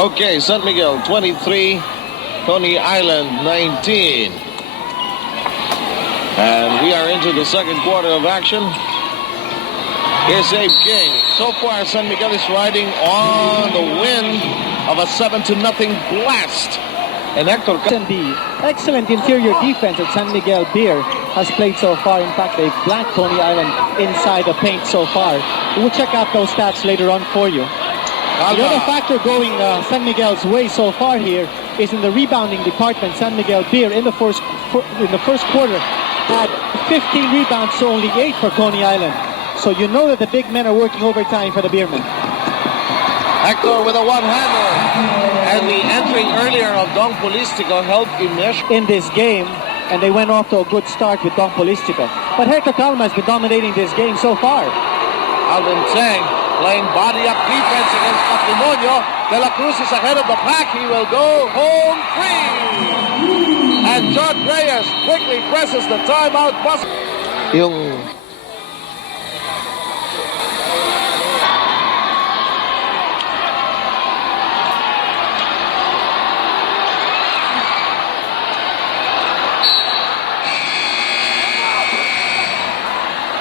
Okay, San Miguel 23, Coney Island 19. And we are into the second quarter of action. Here's Abe King. So far, San Miguel is riding on the wind of a 7-0 blast. And Hector... And the excellent interior defense that San Miguel Beer has played so far. In fact, they've blanked Coney Island inside the paint so far. We'll check out those stats later on for you. The other factor going San Miguel's way so far here is in the rebounding department. San Miguel Beer in the first quarter had 15 rebounds to only 8 for Coney Island. So you know that the big men are working overtime for the Beermen. Hector with a one-hander. And the entry earlier of Dong Polistico helped Imesh in this game, and they went off to a good start with Dong Polistico. But Hector Calma has been dominating this game so far. Alvin Cheng playing body-up defense against Patrimonio. De La Cruz is ahead of the pack. He will go home free. And John Reyes quickly presses the timeout buzzer. Yung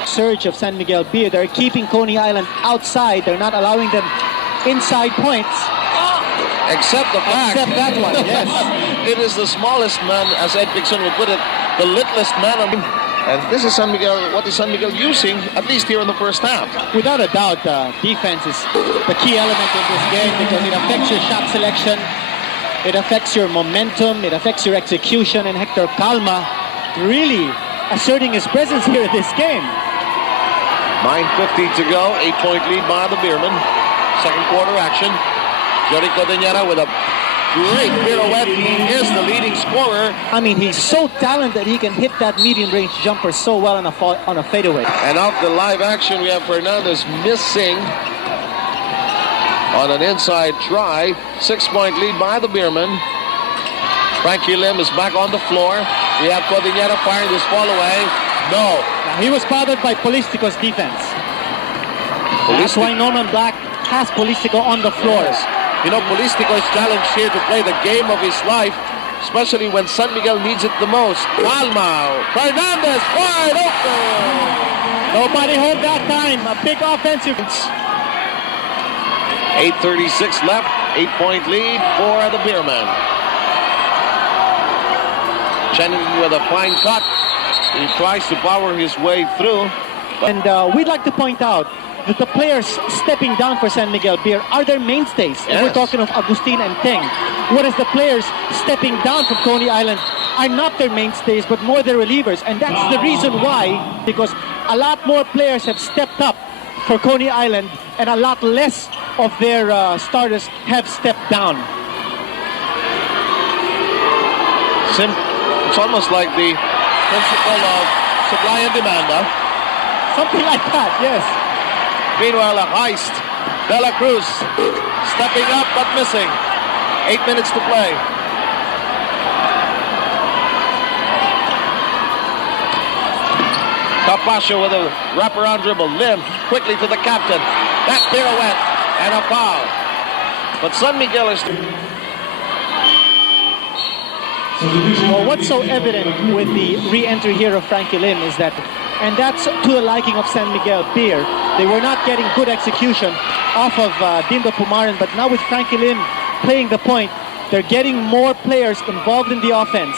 surge of San Miguel Beer. They're keeping Coney Island outside. They're not allowing them inside points. Except the fact. Except that one, yes. It is the smallest man, as Ed Dixon would put it, the littlest man. And this is San Miguel. What is San Miguel using, at least here in the first half? Without a doubt, defense is the key element in this game because it affects your shot selection, it affects your momentum, it affects your execution, and Hector Calma really asserting his presence here in this game. 9:50 to go, 8-point lead by the Beermen. Second quarter action. Jody Codinera with a great pirouette. He is the leading scorer. I mean, he's so talented he can hit that medium range jumper so well on a fadeaway. And off the live action, we have Fernandez missing on an inside try. 6-point lead by the Beermen. Frankie Lim is back on the floor. We have Codinera firing this ball away. No. Now, he was bothered by Polistico's defense. That's why Norman Black has Polistico on the floor. Yes. You know, Polistico is challenged here to play the game of his life, especially when San Miguel needs it the most. Calma. Fernandez wide open. Nobody home that time. A big offensive. 8:36 left. 8-point lead for the Beermen. Shannon with a fine cut. He tries to power his way through. And we'd like to point out that the players stepping down for San Miguel Beer are their mainstays. Yes. And we're talking of Agustin and Teng. Whereas the players stepping down from Coney Island are not their mainstays, but more their relievers. And that's the reason why, because a lot more players have stepped up for Coney Island and a lot less of their starters have stepped down. It's almost like the principle of supply and demand, huh? Something like that, yes. Meanwhile, a heist. De La Cruz stepping up but missing. 8 minutes to play. Capaccio with a wraparound dribble. Lim quickly to the captain. That pirouette and a foul. But San Miguel is... Well, what's so evident with the re-entry here of Frankie Lim is that, and that's to the liking of San Miguel Beer, they were not getting good execution off of Dindo Pumaran, but now with Frankie Lim playing the point, they're getting more players involved in the offense.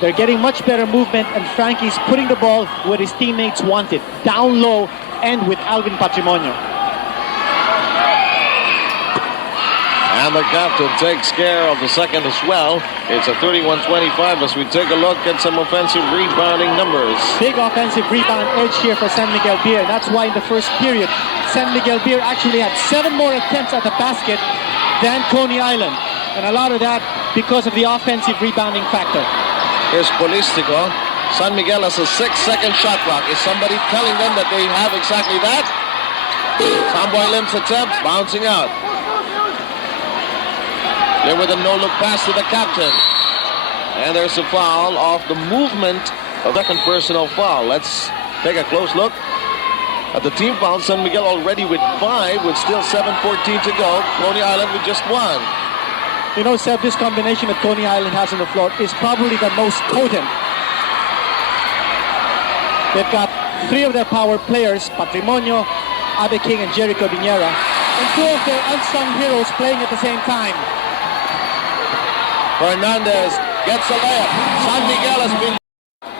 They're getting much better movement, and Frankie's putting the ball where his teammates want it, down low and with Alvin Patrimonio. And the captain takes care of the second as well. It's a 31-25 as we take a look at some offensive rebounding numbers. Big offensive rebound edge here for San Miguel Beer. That's why in the first period, San Miguel Beer actually had 7 more attempts at the basket than Coney Island. And a lot of that because of the offensive rebounding factor. Here's Polistico. San Miguel has a 6-second shot clock. Is somebody telling them that they have exactly that? Samboy Lim's attempt bouncing out. There with a no-look pass to the captain. And there's a foul off the movement of second personal foul. Let's take a close look at the team foul. San Miguel already with 5 with still 7:14 to go. Coney Island with just 1. You know, Seb, this combination that Coney Island has on the floor is probably the most potent. They've got three of their power players, Patrimonio, Abe King, and Jericho Viñera, and two of their unsung heroes playing at the same time. Fernandez gets a layup. San Miguel has been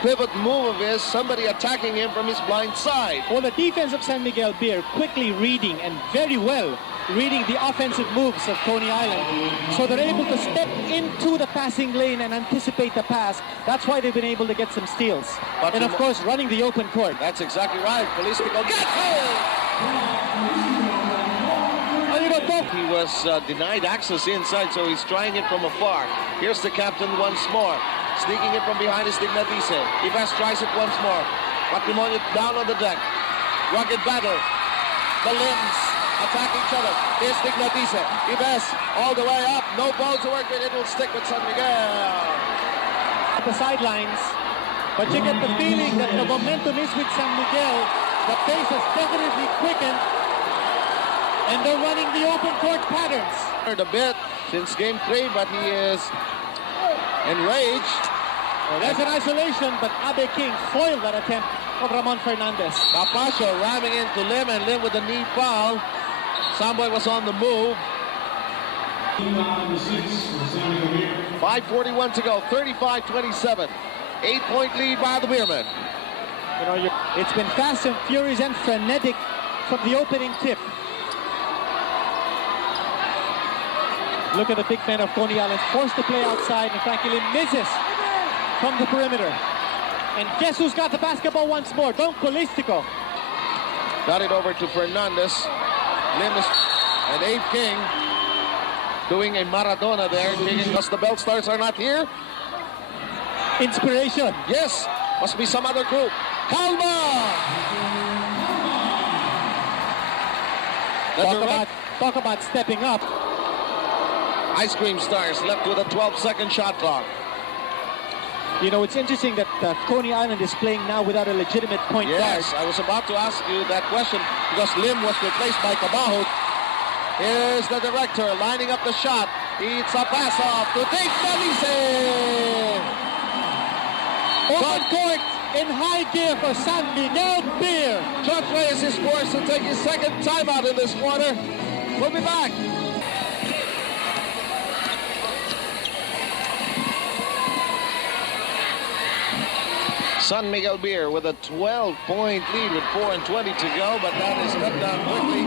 pivot move of his, somebody attacking him from his blind side. Well, the defense of San Miguel Beer quickly reading and very well reading the offensive moves of Coney Island. So they're able to step into the passing lane and anticipate the pass. That's why they've been able to get some steals. But and of course, running the open court. That's exactly right. Polistico gets it! He was denied access inside, so he's trying it from afar. Here's the captain once more. Sneaking it from behind is Dignatice. Ives tries it once more. Patrimonio down on the deck. Rugged battle. The limbs attack each other. Here's Dignatice. Ives all the way up. No ball to work with. It will stick with San Miguel. At the sidelines. But you get the feeling that the momentum is with San Miguel. The pace has definitely quickened. And they're running the open court patterns. A bit since game 3, but he is enraged. Well, that's an isolation, but Abe King foiled that attempt of Ramon Fernandez. Capacio ramming into Lim, and Lim with a knee foul. Samboy was on the move. 5:41 to go, 35-27. 8-point lead by the Beermen. You know, it's been fast and furious and frenetic from the opening tip. Look at the big man of Coney Island, forced to play outside, and Frankie Lim misses from the perimeter. And guess who's got the basketball once more? Don Colistico. Got it over to Fernandez. Lim is, and Abe King doing a Maradona there. Because the Belt Stars are not here. Inspiration. Yes, must be some other group. Calma! Talk about stepping up. Ice Cream Stars left with a 12-second shot clock. You know, it's interesting that Coney Island is playing now without a legitimate point guard. Yes, I was about to ask you that question because Lim was replaced by Cabajo. Here's the director lining up the shot. It's a pass off to Dignatice. Open court in high gear for San Miguel Beer. John Reyes is forced to take his second timeout in this quarter. We'll be back. San Miguel Beer with a 12-point lead with 4:20 to go, but that is cut down quickly.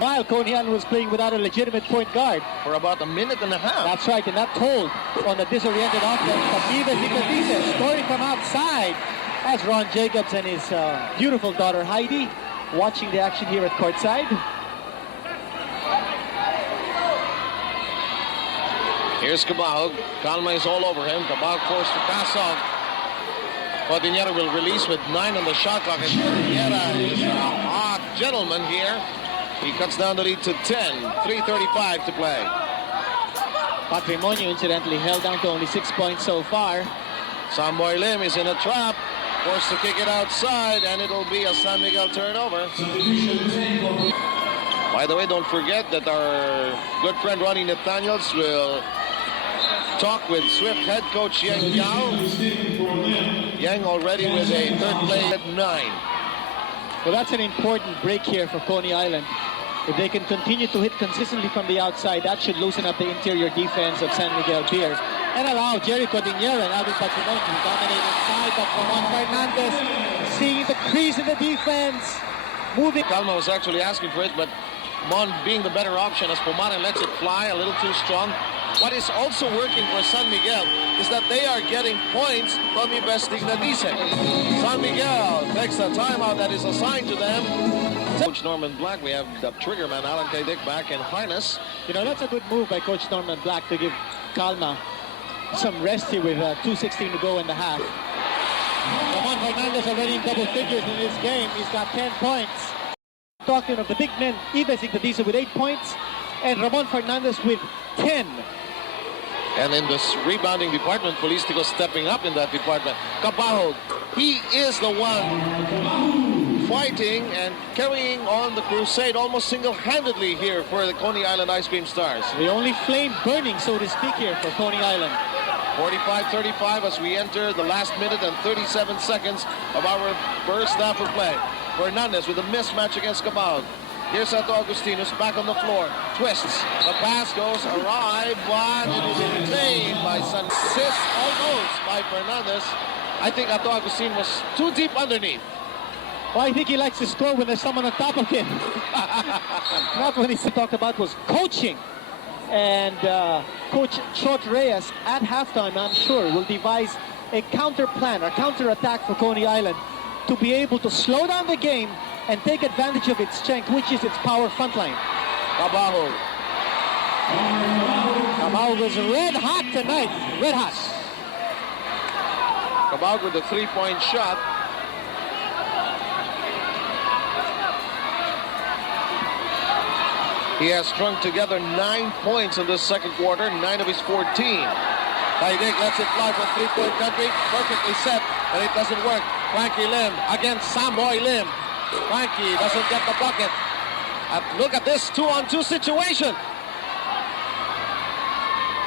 While Coney Island was playing without a legitimate point guard. For about a minute and a half. That's right, and that told on the disoriented offense. But even Dignatice scoring from outside as Ron Jacobs and his beautiful daughter Heidi watching the action here at courtside. Here's Cabajo. Calma is all over him. Cabajo forced to pass on. Cordillera will release with 9 on the shot clock. And Cordillera is a hot gentleman here. He cuts down the lead to 10. 3:35 to play. Patrimonio, incidentally, held down to only 6 points so far. Samboy Lim is in a trap. Forced to kick it outside, and it'll be a San Miguel turnover. By the way, don't forget that our good friend Ronnie Nathaniels will talk with Swift head coach Yang Yao. Yang already with a third play at 9. Well, that's an important break here for Coney Island. If they can continue to hit consistently from the outside, that should loosen up the interior defense of San Miguel Beer and allow Jericho Viñera and Alvin Patrimonio to dominate inside. But Ramon Fernandez seeing the crease in the defense. Moving. Calma was actually asking for it, but Mon being the better option as Pomare lets it fly a little too strong. What is also working for San Miguel is that they are getting points from Ives Dignatice. San Miguel takes a timeout that is assigned to them. Coach Norman Black, we have the trigger man Alan K. Dick back in harness. You know, that's a good move by Coach Norman Black to give Calma some rest here with 2:16 to go in the half. Ramon Fernandez already in double figures in this game. He's got 10 points. Talking of the big men, Ives Dignatice with 8 points and Ramon Fernandez with 10. And in this rebounding department, Polistico stepping up in that department. Cabajo, he is the one fighting and carrying on the crusade almost single-handedly here for the Coney Island Ice Cream Stars. The only flame burning, so to speak, here for Coney Island. 45-35 as we enter the last minute and 37 seconds of our first half of play. Fernandez with a mismatch against Cabal. Here's Santo Agustinus back on the floor. Twists. The pass goes awry, but it will be retained by San. Assist almost by Fernandez. I think Santo Agustin was too deep underneath. Well, I think he likes to score when there's someone on top of him. Not when he talked about was coaching. And Coach Chot Reyes at halftime, I'm sure, will devise a counter plan, a counter attack for Coney Island to be able to slow down the game and take advantage of its strength, which is its power front line. Cabajo. Cabajo was red hot tonight. Red hot. Cabajo with the three-point shot. He has strung together 9 points in this second quarter, 9 of his 14. Kaidik lets it fly for three-point country, perfectly set, and it doesn't work. Frankie Lim against Samboy Lim. Frankie doesn't get the bucket. Look at this 2-on-2 situation.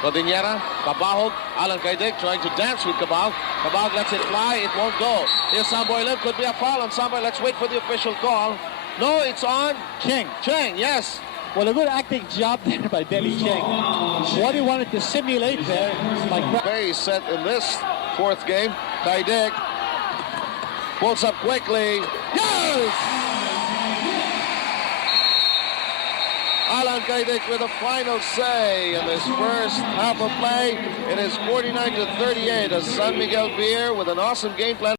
Cordillera, Cabajo, Alan Kaidik trying to dance with Cabajo. Cabajo lets it fly, it won't go. Here's Samboy Lim, could be a foul on Samboy. Let's wait for the official call. No, it's on Cheng. Cheng, yes. Well, a good acting job there by Belly Cheng. What he wanted to simulate there by Very set in this fourth game. Kaidik pulls up quickly. Yes! Alan Kaidik with a final say in this first half of play. It is 49-38 as San Miguel Beer with an awesome game plan.